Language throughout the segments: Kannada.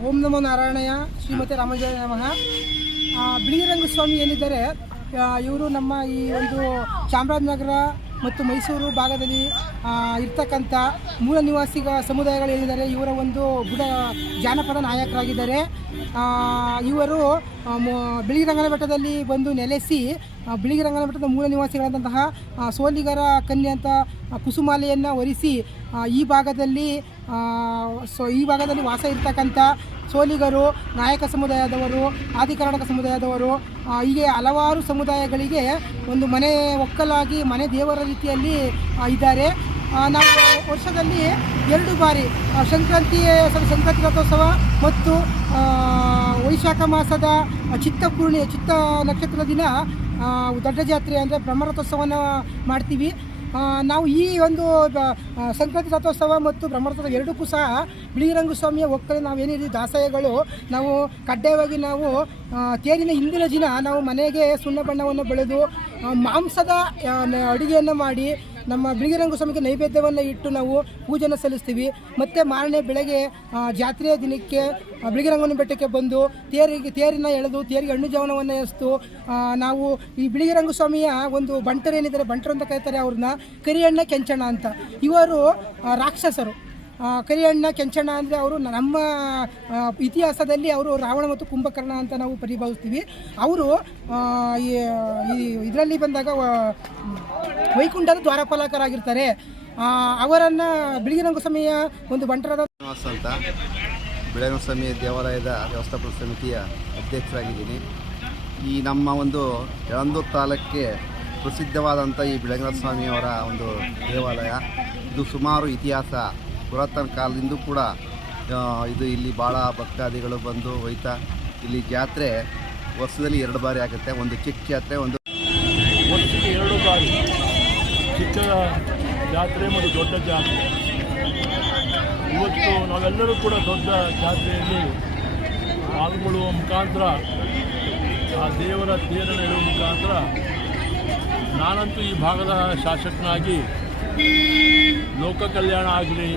ಓಂ ನಮೋ ನಾರಾಯಣಯ ಶ್ರೀಮತಿ ರಾಮಜಯ ನಮಃ. ಆ, ಬಿಳಿಗಿರಂಗ ಸ್ವಾಮಿ ಏನಿದ್ದಾರೆ ಇವರು ನಮ್ಮ ಈ ಒಂದು ಚಾಮರಾಜನಗರ ಮತ್ತು ಮೈಸೂರು ಭಾಗದಲ್ಲಿ ಇರ್ತಕ್ಕಂಥ ಮೂಲ ನಿವಾಸಿಗ ಸಮುದಾಯಗಳು ಏನಿದ್ದಾರೆ ಇವರ ಒಂದು ಬುಡ ಜಾನಪದ ನಾಯಕರಾಗಿದ್ದಾರೆ. ಇವರು ಬಿಳಿಗಿರಂಗನ ಬೆಟ್ಟದಲ್ಲಿ ಬಂದು ನೆಲೆಸಿ ಬಿಳಿಗಿರಂಗನ ಬೆಟ್ಟದ ಮೂಲ ನಿವಾಸಿಗಳಾದಂತಹ ಸೋಲಿಗರ ಕನ್ಯೆ ಅಂತ ಕುಸುಮಾಲೆಯನ್ನು ಒರೆಸಿ ಈ ಭಾಗದಲ್ಲಿ ಸೊ, ಈ ಭಾಗದಲ್ಲಿ ವಾಸ ಇರ್ತಕ್ಕಂಥ ಸೋಲಿಗರು, ನಾಯಕ ಸಮುದಾಯದವರು ಆದಿಕರ್ನಾಟಕ ಸಮುದಾಯದವರು ಹೀಗೆ ಹಲವಾರು ಸಮುದಾಯಗಳಿಗೆ ಒಂದು ಮನೆ ಒಕ್ಕಲಾಗಿ, ಮನೆ ದೇವರ ರೀತಿಯಲ್ಲಿ ಇದ್ದಾರೆ. ನಾವು ವರ್ಷದಲ್ಲಿ ಎರಡು ಬಾರಿ ಸಂಕ್ರಾಂತಿ ಸಂಕ್ರಾಂತಿ ರಥೋತ್ಸವ ಮತ್ತು ವೈಶಾಖ ಮಾಸದ ಚಿತ್ತಪೂರ್ಣಿ ಚಿತ್ತ ನಕ್ಷತ್ರದ ದಿನ ದೊಡ್ಡ ಜಾತ್ರೆ ಅಂದರೆ ಬ್ರಹ್ಮರಥೋತ್ಸವನ ಮಾಡ್ತೀವಿ. ನಾವು ಈ ಒಂದು ಸಂಕ್ರಾಂತಿ ರಥೋತ್ಸವ ಮತ್ತು ಬ್ರಹ್ಮರಥೋತ್ಸವ ಎರಡಕ್ಕೂ ಸಹ ಬಿಳಿರಂಗ ಸ್ವಾಮಿಯ ಒಕ್ಕಲು ನಾವು ಏನಿದ್ದೀವಿ ದಾಸಯಗಳು. ನಾವು ಕಡ್ಡಾಯವಾಗಿ ನಾವು ತೇರಿನ ಹಿಂದಿನ ದಿನ ನಾವು ಮನೆಗೆ ಸುಣ್ಣ ಬಣ್ಣವನ್ನು ಬೆಳೆದು ಮಾಂಸದ ಅಡುಗೆಯನ್ನು ಮಾಡಿ ನಮ್ಮ ಬಿಳಿಗಿರಂಗ ಸ್ವಾಮಿಗೆ ನೈವೇದ್ಯವನ್ನು ಇಟ್ಟು ನಾವು ಪೂಜೆಯನ್ನು ಸಲ್ಲಿಸ್ತೀವಿ. ಮತ್ತು ಮಾರನೇ ಬೆಳಗ್ಗೆ ಜಾತ್ರೆಯ ದಿನಕ್ಕೆ ಬಿಳಿಗಿರಂಗನ ಬೆಟ್ಟಕ್ಕೆ ಬಂದು ತೇರಿಗೆ, ತೇರಿನ ಎಳೆದು, ತೇರಿಗೆ ಹಣ್ಣು ಜವನವನ್ನು ಎಸ್ತು. ನಾವು ಈ ಬಿಳಿಗಿರಂಗ ಸ್ವಾಮಿಯ ಒಂದು ಬಂಟರು ಏನಿದ್ದಾರೆ, ಬಂಟರು ಅಂತ ಕರೀತಾರೆ ಅವ್ರನ್ನ. ಕರಿಯಣ್ಣ ಕೆಂಚಣ್ಣ ಅಂತ. ಇವರು ರಾಕ್ಷಸರು. ಕರಿಯಣ್ಣ, ಕೆಂಚಣ್ಣ ಅಂದರೆ ಅವರು ನಮ್ಮ ಇತಿಹಾಸದಲ್ಲಿ ಅವರು ರಾವಣ ಮತ್ತು ಕುಂಭಕರ್ಣ ಅಂತ ನಾವು ಪರಿಭಾವಿಸ್ತೀವಿ. ಅವರು ಇದರಲ್ಲಿ ಬಂದಾಗ ವೈಕುಂಠದ ದ್ವಾರಪಾಲಕರಾಗಿರ್ತಾರೆ. ಅವರನ್ನು ಬಿಳಿಗಿರಂಗ ಸಮಯ ಒಂದು ಬಂಟರದ ಅಂತ. ಬಿಳಿರಂಗ ಸ್ವಾಮಿ ದೇವಾಲಯದ ವ್ಯವಸ್ಥಾಪಕ ಸಮಿತಿಯ ಅಧ್ಯಕ್ಷರಾಗಿದ್ದೀನಿ. ಈ ನಮ್ಮ ಒಂದು ಯಳಂದೂರು ತಾಲೂಕಿಗೆ ಪ್ರಸಿದ್ಧವಾದಂಥ ಈ ಬಿಳಗನ ಸ್ವಾಮಿಯವರ ಒಂದು ದೇವಾಲಯ. ಇದು ಸುಮಾರು ಇತಿಹಾಸ. ಪುರಾತನ ಕಾಲದಿಂದ ಕೂಡ ಇದು ಇಲ್ಲಿ ಭಾಳ ಭಕ್ತಾದಿಗಳು ಬಂದು ಹೋಯ್ತಾ, ಇಲ್ಲಿ ಜಾತ್ರೆ ವರ್ಷದಲ್ಲಿ ಎರಡು ಬಾರಿ ಆಗುತ್ತೆ. ಒಂದು ಚಿಕ್ಕ ಜಾತ್ರೆ, ಒಂದು ವರ್ಷಕ್ಕೆ ಎರಡು ಬಾರಿ. ಚಿಕ್ಕ ಜಾತ್ರೆ ಮತ್ತು ದೊಡ್ಡ ಜಾತ್ರೆ. ಇವತ್ತು ನಾವೆಲ್ಲರೂ ಕೂಡ ದೊಡ್ಡ ಜಾತ್ರೆಯಲ್ಲಿ ಪಾಲ್ಗೊಳ್ಳುವ ಮುಖಾಂತರ, ಆ ದೇವರ ತೇರನ್ನು ಎಳೆಯುವ ಮುಖಾಂತರ ನಾನಂತೂ ಈ ಭಾಗದ ಶಾಸಕನಾಗಿ ಲೋಕ ಕಲ್ಯಾಣ ಆಗಲಿ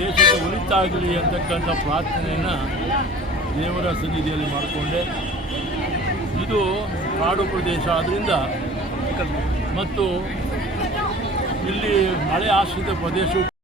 ದೇಶದ ಒಳಿತಾಗಲಿ ಅಂತಕ್ಕಂಥ ಪ್ರಾರ್ಥನೆಯನ್ನು ದೇವರ ಸನ್ನಿಧಿಯಲ್ಲಿ ಮಾಡಿಕೊಂಡೆ. ಇದು ಕಾಡು ಪ್ರದೇಶ ಆದ್ದರಿಂದ ಮತ್ತು ಇಲ್ಲಿ ಮಳೆ ಆಶ್ರಿತ ಪ್ರದೇಶವು